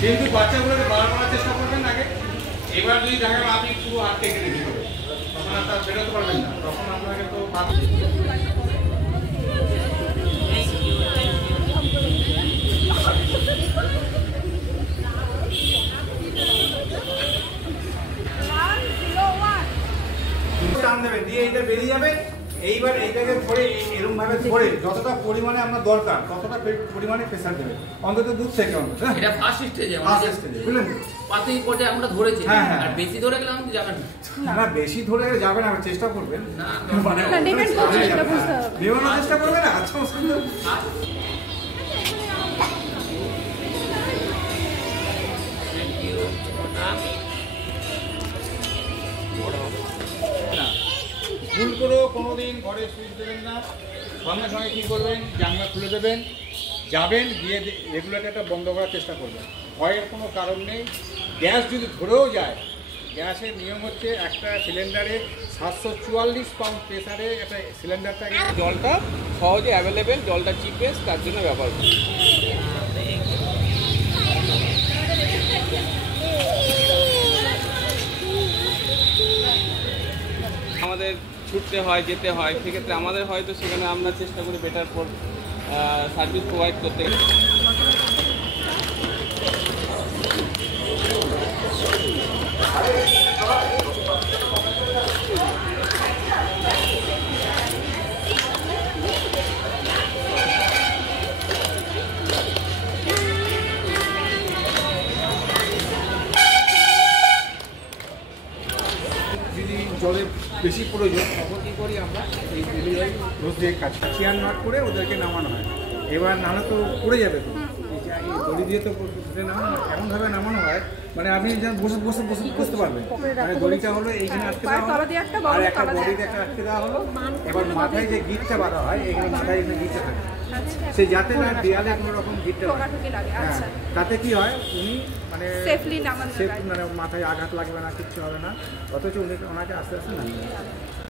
কিন্তু বাচ্চাগুলোকে বার করার চেষ্টা করবেন আগে। এবার যদি দেখেন আপনি পুরো হাত কেটে দিতে হবে, তখন আর তার বেরোতে পারবেন না, তখন আপনাকে তো টান দেবেন, দিয়ে এইটা বেরিয়ে যাবে। এইবার এইটাকে ধরে এরকম ভাবে ধরে যতটা পরিমাণে আপনার দরকার ততটা পরিমাণে প্রেসার দেবে, অন্তত দুধ থেকে অন্তত। এটা ফার্স্ট স্টেজে, ফার্স্ট স্টেজে বুঝলেন, পাতেই পটে আমরা ধরেছি। হ্যাঁ, আর বেশি ধরে গেলাম কি যাবেন না, বেশি ধরে যাবেন না, চেষ্টা করবেন না, মানে ডিপেন্ড করছে, সেটা বুঝতে হবে। নেওয়ানোর চেষ্টা করবেন। আচ্ছা সুন্দর। ভুল করেও কোনোদিন ঘরে সুইচ দেবেন না, সঙ্গে সঙ্গে কী করবেন, জানলা খুলে দেবেন, যাবেন, গিয়ে রেগুলেটরটা বন্ধ করার চেষ্টা করবেন। ভয়ের কোনো কারণ নেই। গ্যাস যদি ধরেও যায়, গ্যাসের নিয়ম হচ্ছে একটা সিলিন্ডারে 744 পাউন্ড প্রেসারে একটা সিলিন্ডারটাকে জলটা সহজে অ্যাভেলেবেল, জলটা চিপেস্ট, তার জন্য ব্যবহার করি। আমাদের ছুটতে হয়, যেতে হয়, সেক্ষেত্রে আমাদের হয়তো সেখানে আমরা চেষ্টা করি বেটার সার্ভিস প্রোভাইড করতে। জলের বেশি প্রয়োজন তখন কী করি আমরা, এই ডেলিভারি রোজ দিয়ে কাজ চেয়ার নট করে ওদেরকে নামানো হয়। এবার নাহলে তো পড়ে যাবে, তো এই দড়ি দিয়ে তো নামানো, এমনভাবে নামানো হয় মানে আপনি যেন বসে বসে বসে বুঝতে পারবেন। মানে দড়িটা হলো এইখানে আটকে দেওয়া হলো, আর একটা বডিতে একটা আটকে দেওয়া হলো। এবার মাথায় যে গিটটা বাঁধা হয়, এখানে মাথায় এখানে গিটটা থাকে, সে যাতে না দেয়ালে কোনো রকম গিটটা লাগে। হ্যাঁ, তাতে কি হয়, উনি মানে সেফলি মানে মাথায় আঘাত লাগবে না, কিচ্ছু হবে না, অথচ উনি ওনাকে আস্তে আস্তে নামিয়ে